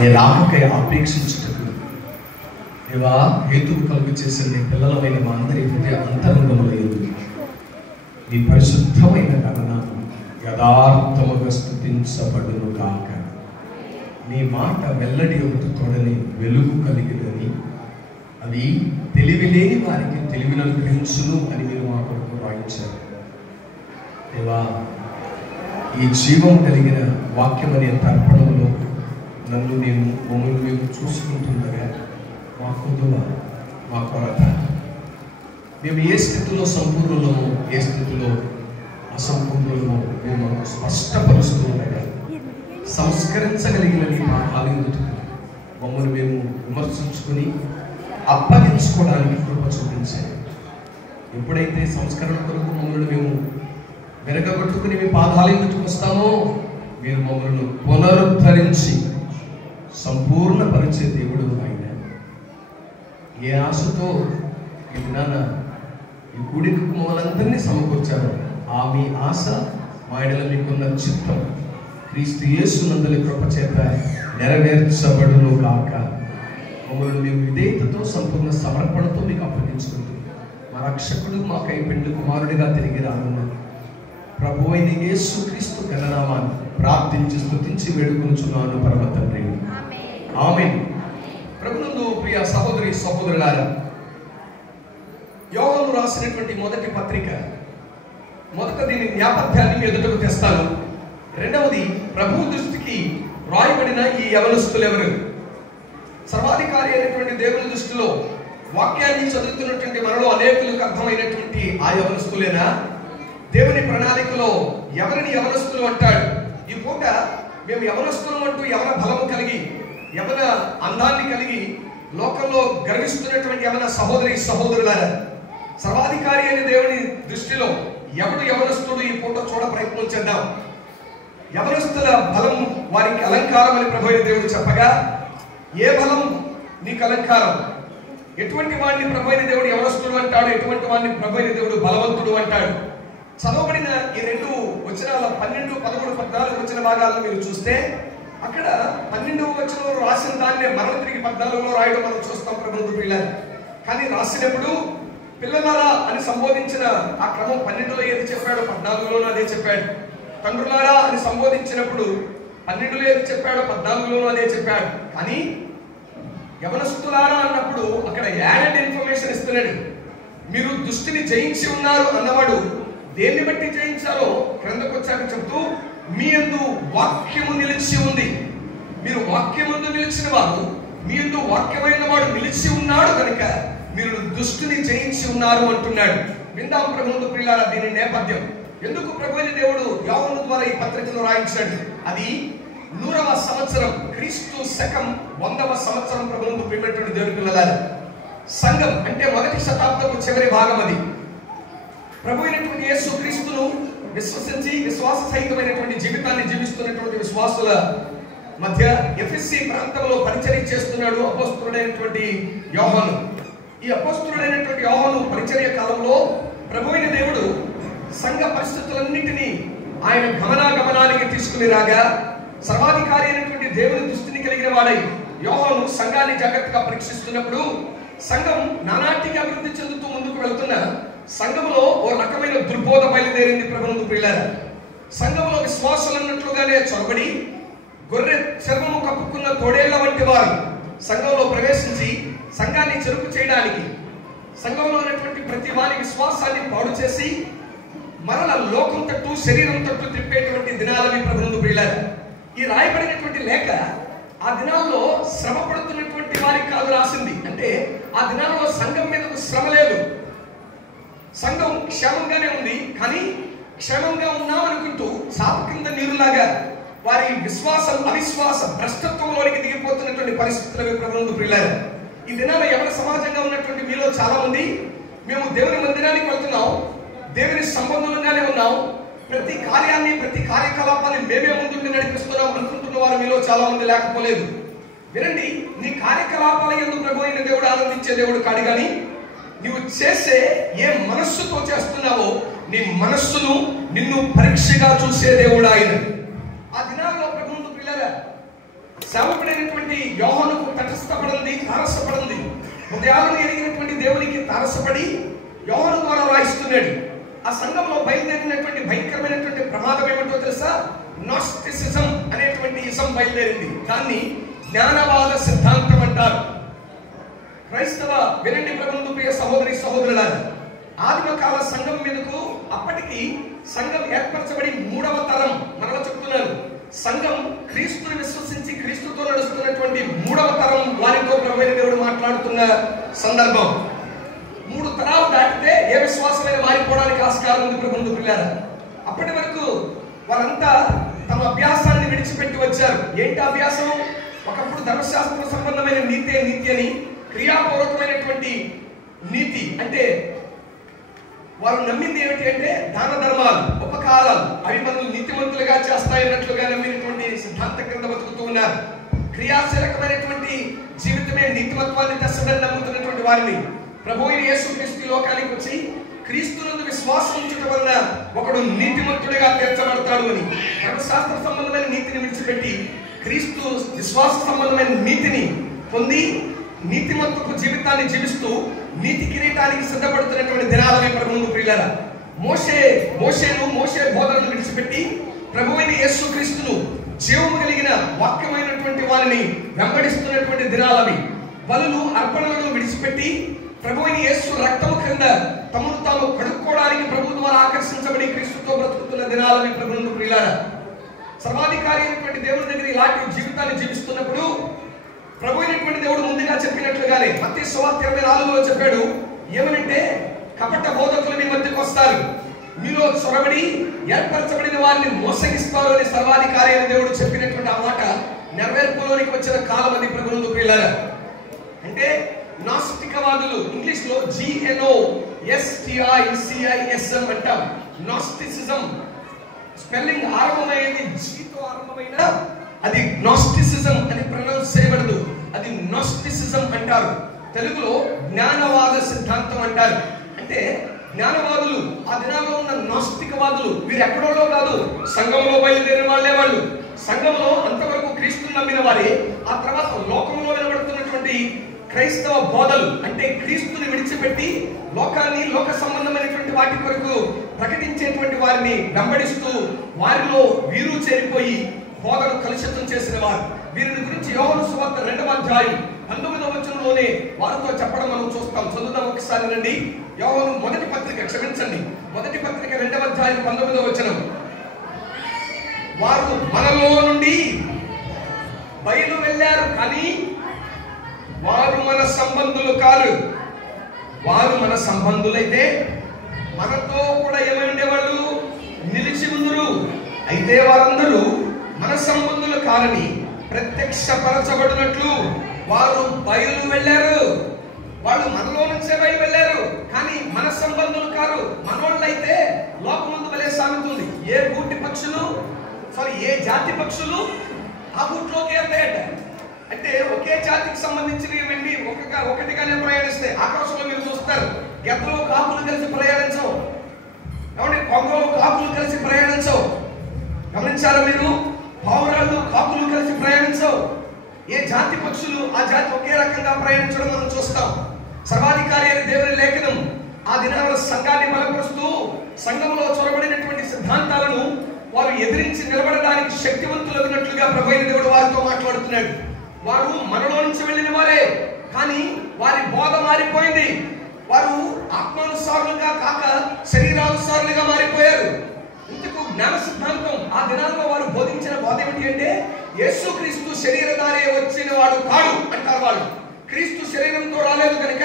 నీ రాకకై ఆపేక్షించుటకు దేవా హేతువు కలుగు చేసిన నీ పిల్లలమైన మా అందరి హృదయ అంతరంగములందు నీ పరిశుద్ధమైన నామము యథార్థముగా స్తుతించబడును గాక. నీ మాట వెల్లడి ఒకటి తోడని వెలుగు కలిగినని, అది తెలివి లేని వారికి తెలివిని అనుగ్రహించును అని మీరు మా కొరకు రాయించారు. దేవా, ఈ జీవం కలిగిన వాక్యం అనే తర్పణంలో నన్ను నేను మమ్మల్ని మేము చూసుకుంటుండగా మా కొదువ, మా కొరత, మేము ఏ స్థితిలో సంపూర్ణులమో ఏ స్థితిలో అసంపూర్ణులమో మేము మాకు స్పష్టపరుస్తూ ఉండగా సంస్కరించగలిగిన నీ పాఠాలు మమ్మల్ని మేము విమర్శించుకుని అప్పగించుకోవడానికి కృప చూపించాలి. ఎప్పుడైతే సంస్కరణ కొరకు మమ్మల్ని మేము వెనకగొట్టుకుని మీ పాదాలు ఎందుకు వస్తామో మీరు మమ్మల్ని పునరుద్ధరించి సంపూర్ణపరిచే దేవుడు ఆయన. ఏ ఆశతో ఈ దినాన ఈ కూడికి మమ్మల్ని సమకూర్చారు, ఆ మీ ఆశ మా ఎడల మీకున్న చిత్తం క్రీస్తు యేసునందలి కృప చేత నెరవేర్చబడును గాక. మమ్మల్ని మేము విధేయతతో సంపూర్ణ సమర్పణతో మీకు అప్పగించుకుంటూ మా రక్షకుడు మాకై పెండ్లి కుమారుడిగా తిరిగి రానున్న ప్రభు అయిన యేసు క్రీస్తు ఘననామాన్ని ప్రార్థించి స్తుతించి వేడుకొనుచున్నాను పరమ తండ్రి. ఆమేన్. ప్రభునందు ప్రియ సహోదరి సహోదరులారా, యోహాను రాసినటువంటి మొదటి పత్రిక, మొదట దీని నేపథ్యాన్ని మీ ఎదుటకు తెస్తాను. రెండవది, ప్రభు దృష్టికి రాయబడిన ఈ యవనస్తులు ఎవరు? సర్వాధికారి అయినటువంటి దేవుని దృష్టిలో వాక్యాన్ని చదువుతున్నటువంటి మనలో అనేకులకు అర్థమైనటువంటి ఆ యవనస్తులేనా? దేవుని ప్రణాళికలో ఎవరిని యవనస్తులు అంటాడు? ఈ పూట మేము యవనస్తులు అంటూ యవన బలము కలిగి, యవన అందాన్ని కలిగి లోకంలో గర్విస్తున్నటువంటి యవన సహోదరి సహోదరులారా, సర్వాధికారి అయిన దేవుని దృష్టిలో ఎవడు యవనస్తుడు? ఈ పూట చూడ ప్రయత్నం చేద్దాం. యవనస్తుల బలం వారికి అలంకారం అని ప్రభు అయిన దేవుడు చెప్పగా, ఏ బలం నీకు అలంకారం? ఎటువంటి వాడిని ప్రభు అయిన దేవుడు యవనస్తుడు అంటాడు, ఎటువంటి వాడిని ప్రభు అయిన దేవుడు బలవంతుడు అంటాడు? చదవబడిన ఈ రెండు వచనాల 12, 13, 14 వచ్చిన భాగాలను మీరు చూస్తే, అక్కడ 12వ వచనంలో రాసిన దాన్నే మరల తిరిగి 14లో రాయడం మనం చూస్తాం ప్రభుత్వ పిల్లలు. కానీ రాసినప్పుడు పిల్లలారా అని సంబోధించిన ఆ క్రమం 12లో ఏది చెప్పాడో 14లోనూ అదే చెప్పాడు. తండ్రులారా అని సంబోధించినప్పుడు 12లో ఏది చెప్పాడో 14లోనూ అదే చెప్పాడు. కానీ యవనస్తులారా అన్నప్పుడు అక్కడ యాడెడ్ ఇన్ఫర్మేషన్ ఇస్తున్నాడు. మీరు దుష్టిని జయించి ఉన్నారు అన్నవాడు దేన్ని బట్టి జయించాలో క్రిందకు వచ్చాక చెప్తూ, మీ యందు వాక్యము నిలిచి ఉంది. మీరు వాక్యమందు నిలిచిన వారు, మీ యందు వాక్యమైన వాడు నిలిచి ఉన్నాడు కనుక మీరు దుష్టిని జయించి ఉన్నారు అంటున్నాడు. విందాం ప్రభువును ప్రియులారా దీని నేపథ్యం. ఎందుకు ప్రభు అయిన దేవుడు యోహాను ద్వారా ఈ పత్రికను రాయించాడు? అది 100వ సంవత్సరం, క్రీస్తు శకం 100వ సంవత్సరం ప్రభువును ప్రియమైనటువంటి దేవుడి పిల్లలారా. సంఘం అంటే మొదటి శతాబ్దపు చివరి భాగం. అది ప్రభు అయినటువంటి యేసు క్రీస్తును విశ్వసించి విశ్వాస సహితమైనటువంటి జీవితాన్ని జీవిస్తున్నటువంటి విశ్వాసుల మధ్య ఎఫెసీ ప్రాంతంలో పరిచర్య చేస్తున్నాడు అపోస్తలుడైనటువంటి యోహాను. ఈ అపోస్తలుడైనటువంటి యోహాను పరిచర్య కాలంలో ప్రభు అయిన దేవుడు సంఘ పరిస్థితులన్నింటినీ ఆయన గమనానికి తీసుకుని రాగా, సర్వాధికారి అయినటువంటి దేవుని దృష్టిని కలిగిన వాడై యోహాను సంఘాన్ని జాగ్రత్తగా పరీక్షిస్తున్నప్పుడు, సంఘం నానాటికి అభివృద్ధి చెందుతూ ముందుకు వెళ్తున్న సంఘంలో ఓ రకమైన దుర్బోధ బయలుదేరింది ప్రభువును ప్రియులారా. సంఘంలో విశ్వాసులు అన్నట్లుగానే చొరబడి గొర్రె చర్మము కప్పుకున్న తోడేళ్ల వంటి వారు సంఘంలో ప్రవేశించి సంఘాన్ని చెరుపు చేయడానికి, సంఘంలో ఉన్నటువంటి ప్రతి వారి విశ్వాసాన్ని పాడు చేసి మరల లోకం తట్టు శరీరం తట్టు తిప్పేటువంటి దినాలని ప్రభువును ప్రియులారా. ఈ రాయబడినటువంటి లేఖ ఆ దినాల్లో శ్రమ పడుతున్నటువంటి వారికి కాదు రాసింది. అంటే ఆ దినాల్లో సంఘం మీదకు శ్రమ లేదు, సంఘం క్షేమంగానే ఉంది. కానీ క్షేమంగా ఉన్నామనుకుంటూ చాప కింద నీరులాగా వారి విశ్వాసం అవిశ్వాస భ్రష్టత్వంలోనికి దిగిపోతున్నటువంటి పరిస్థితులు ప్రభువును ప్రియులారా. ఈ దినాల్లో ఎవరి సమాజంగా ఉన్నటువంటి మీలో చాలా మంది మేము దేవుని మందిరానికి వెళ్తున్నాం, దేవుని సంబంధంగానే ఉన్నాం, ప్రతి కార్యాన్ని ప్రతి కార్యకలాపాన్ని మేమే ముందుండి నడిపిస్తున్నాం అనుకుంటున్న వారు మీలో చాలా మంది లేకపోలేదు. వినండి, నీ కార్యకలాపాల యందు ప్రభు అయిన దేవుడు ఆనందించే దేవుడు కాడు. కానీ నువ్వు చేసే ఏ మనస్సుతో చేస్తున్నావో నీ మనస్సును నిన్ను పరీక్షగా చూసే దేవుడు ఆయన. ఆ దినాల్లో ప్రభువును పిల్లగా సేవకుడైనటువంటి యోహానుకు తటస్థపడింది, తారసపడింది. హృదయాలను ఎరిగినటువంటి దేవునికి తారసపడి యోహాను ద్వారా రాయిస్తున్నాడు. ఆ సంఘంలో బయలుదేరినటువంటి భయంకరమైనటువంటి ప్రమాదం ఏమిటో తెలుసా? నాస్టిసిజం అనేటువంటి ఇజం బయలుదేరింది. దాన్ని జ్ఞానవాద సిద్ధాంతం అంటారు. క్రైస్తవ వినండి ప్రభువునందు ప్రియ సహోదరి సహోదరులారా, ఆదిమకాల సంఘం మీదకు అప్పటికి సంఘం ఏర్పరచబడి 3వ తరం, మరలా చెప్తున్నారు, సంఘం క్రీస్తుని విశ్వసించి క్రీస్తుతో నడుస్తున్నటువంటి 3వ తరం వారితో ప్రభువైన దేవుడు మాట్లాడుతున్న సందర్భం. 3 తరాలు దాటితే ఏ విశ్వాసమైన మారిపోవడానికి ఆస్కారం ఉంది ప్రభువునందు ప్రియులారా. అప్పటి వరకు వారంతా తమ అభ్యాసాన్ని విడిచిపెట్టి వచ్చారు. ఏంటి అభ్యాసం? ఒకప్పుడు ధర్మశాస్త్ర సంబంధమైన నీతి అని, క్రియాపూర్వకమైనటువంటి నీతి అంటే వారు నమ్మింది ఏమిటి అంటే దాన ధర్మాలు, ఉపకారాలు, అవి మనల్ని నీతిమంతులుగా చేస్తాయన్నట్లుగా నమ్మినటువంటి సిద్ధాంతం క్రింద బతుకుతూ ఉన్నారు. క్రియాశీలకమైనటువంటి జీవితమే నీతిమత్వాన్ని తెస్తదని నమ్ముతున్నటువంటి వారిని ప్రభువైన యేసుక్రీస్తు లోకానికి వచ్చి క్రీస్తునందు విశ్వాసం ఉంచడం వలన ఒకడు నీతిమంతుడిగా తీర్చబడతాడు అని, ధర్మశాస్త్ర సంబంధమైన నీతిని విడిచిపెట్టి క్రీస్తు విశ్వాస సంబంధమైన నీతిని పొంది నీతిమంతుకు జీవితాన్ని జీవిస్తూ నీతి కిరీటానికి సిద్ధపడుతున్నటువంటి దినాలనే ప్రభువునందు ప్రియులారా. మోషే బోధనను విడిచిపెట్టి ప్రభువైన యేసుక్రీస్తును జీవము కలిగిన వాక్యమైనటువంటి వారిని వెంబడిస్తున్నటువంటి దినాలవి. బలులు అర్పణలను విడిచిపెట్టి ప్రభువైన యేసు రక్తము క్రింద తమను తాము కడుక్కోవడానికి ప్రభు ద్వారా ఆకర్షించబడి క్రీస్తుతో బ్రతుకుతున్న దినాలని ప్రభువునందు ప్రియులారా. సర్వాధికారి అయినటువంటి దేవుని దగ్గర ఇలాంటి జీవితాన్ని జీవిస్తున్నప్పుడు ప్రభు అయినటువంటి దేవుడు ముందుగా చెప్పినట్లుగానే మత్తయి సువార్త 24లో చెప్పాడు. ఏమనంటే కపట బోధకులు మీ మధ్యకు వస్తారు, మీలో చొరబడి ఏర్పరచబడిన వారిని మోసగిస్తారు అని సర్వాధికారి అయిన దేవుడు చెప్పినటువంటి ఆ మాట నెరవేర్పులోనికి వచ్చిన కాలం అది ప్రభువునందు ప్రియులారా. అంటే నాస్తికవాదులు, ఇంగ్లీష్ లో GNOSTICISM అంటాం. నాస్టిసిజం స్పెల్లింగ్ ఆరంభమైంది జీతో ఆరంభమైన అది నాస్టిసిజం అని ప్రొనౌన్స్ చేయబడదు, అది నాస్టిసిజం అంటారు. తెలుగులో జ్ఞానవాద సిద్ధాంతం అంటారు. అంటే జ్ఞానవాదులు ఆ దినాల్లో ఉన్న నాస్తికవాదులు వీరు ఎక్కడో కాదు, సంఘంలో బయలుదేరిన వాళ్ళే. వాళ్ళు సంఘంలో అంతవరకు క్రీస్తుని నమ్మిన వారే. ఆ తర్వాత లోకంలో వినబడుతున్నటువంటి క్రైస్తవ బోధలు అంటే క్రీస్తుని విడిచిపెట్టి లోకాన్ని, లోక సంబంధమైనటువంటి వాటి కొరకు ప్రకటించేటువంటి వారిని వెంబడిస్తూ వారిలో వీరు చేరిపోయి బోధను కలుషితం చేసిన వారు. వీరిని గురించి యోహాను సువార్త 2వ అధ్యాయం 19వ వచనంలోనే వారితో చెప్పడం మనం చూస్తాం. చదువుదాం ఒకసారి రండి. యోహాను మొదటి పత్రిక 2వ అధ్యాయం 19వ వచనం. వారు మనలో నుండి బయలు వెళ్ళారు కానీ వారు మన సంబంధులు కారు. వారు మన సంబంధులైతే మనతో కూడా ఏమైండేవాళ్ళు? నిలిచి ఉందరు. అయితే వారందరూ మన సంబంధులు కారని ప్రత్యక్షపరచబడినట్లు వారు బయలు వెళ్ళారు. వాళ్ళు మనలో నుంచే బయలు వెళ్ళారు కానీ మన సంబంధులు కారు. మనోళ్ళైతే లోకముందు వలె సాగుతుంది. ఏ జాతి పక్షులు ఆ గూట్లోకి వెళ్తాయట. అంటే ఒకే జాతికి సంబంధించినవి వెళ్ళి ఒకటిగానే ప్రయాణిస్తాయి. ఆకాశంలో మీరు చూస్తారు, గెద్దలు కాకులు కలిసి ప్రయాణించవు, కొంగలు కాకులు కలిసి ప్రయాణించవు. గమనించారా మీరు? పావురాళ్ళు కాకులు కలిసి ప్రయాణించవు. ఏ జాతి పక్షులు ఆ జాతి ఒకే రకంగా ప్రయాణించడం మనం చూస్తాం. సర్వాధికారి అయిన దేవుని లేఖనం ఆ దినాల్లో సంఘాన్ని బలపరుస్తూ సంఘంలో చొరబడినటువంటి సిద్ధాంతాలను వారు ఎదిరించి నిలబడడానికి శక్తివంతులగినట్లుగా ప్రభువైన దేవుడు వారితో మాట్లాడుతున్నాడు. వారు మనలో నుంచి వెళ్ళిన వారే కానీ వారి బోధ మారిపోయింది. వారు ఆత్మానుసారులుగా కాక శరీరానుసారులుగా మారిపోయారు. ఇందుకు జ్ఞాన సిద్ధాంతం ఆ దినాల్లో వారు బోధించిన బోధ ఏమిటి అంటే యేసుక్రీస్తు శరీరధారే వచ్చిన వాడు కాడు అంటారు. వాళ్ళు క్రీస్తు శరీరంతో రాలేదు కనుక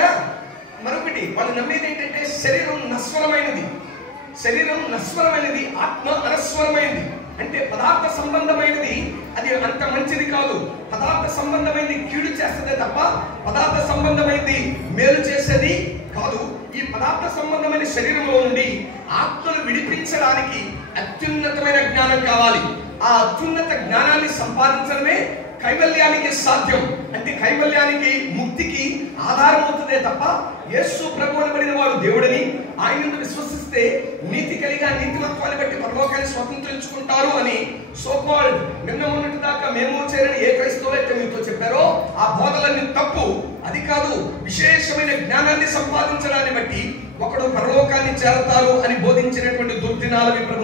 మరొకటి వాళ్ళు నమ్మేది ఏంటంటే శరీరం నశ్వరమైనది, ఆత్మ అనశ్వరమైనది. అంటే పదార్థ సంబంధమైనది అది అంత మంచిది కాదు. పదార్థ సంబంధమైనది కీడు చేస్తదే తప్ప పదార్థ సంబంధమైనది మేలు చేసేది కాదు. ఈ పదార్థ సంబంధమైన శరీరంలో నుండి ఆత్మను విడిపించడానికి అత్యున్నతమైన జ్ఞానం కావాలి. ఆ అత్యున్నత జ్ఞానాన్ని సంపాదించడమే కైవల్యానికి సాధ్యం. అంటే కైవల్యానికి, ముక్తికి ఆధారం అవుతుందే తప్ప యేసు ప్రభు అనబడిన వాడు దేవుడని, ఆయన విశ్వసిస్తే నీతి కలిగి నీతిమత్వాన్ని బట్టి పరలోకాన్ని స్వతంత్రించుకుంటారు అని సోకాల్డ్ నిన్న మొన్నటి దాకా మేము చేరని ఏ క్రైస్తవులు అయితే మీతో చెప్పారో ఆ బోధలన్నీ తప్పు. అది కాదు, విశేషమైన జ్ఞానాన్ని సంపాదించడాన్ని బట్టి ఒకడు పరలోకాన్ని చేరతారు అని బోధించినటువంటి దుర్దినాలు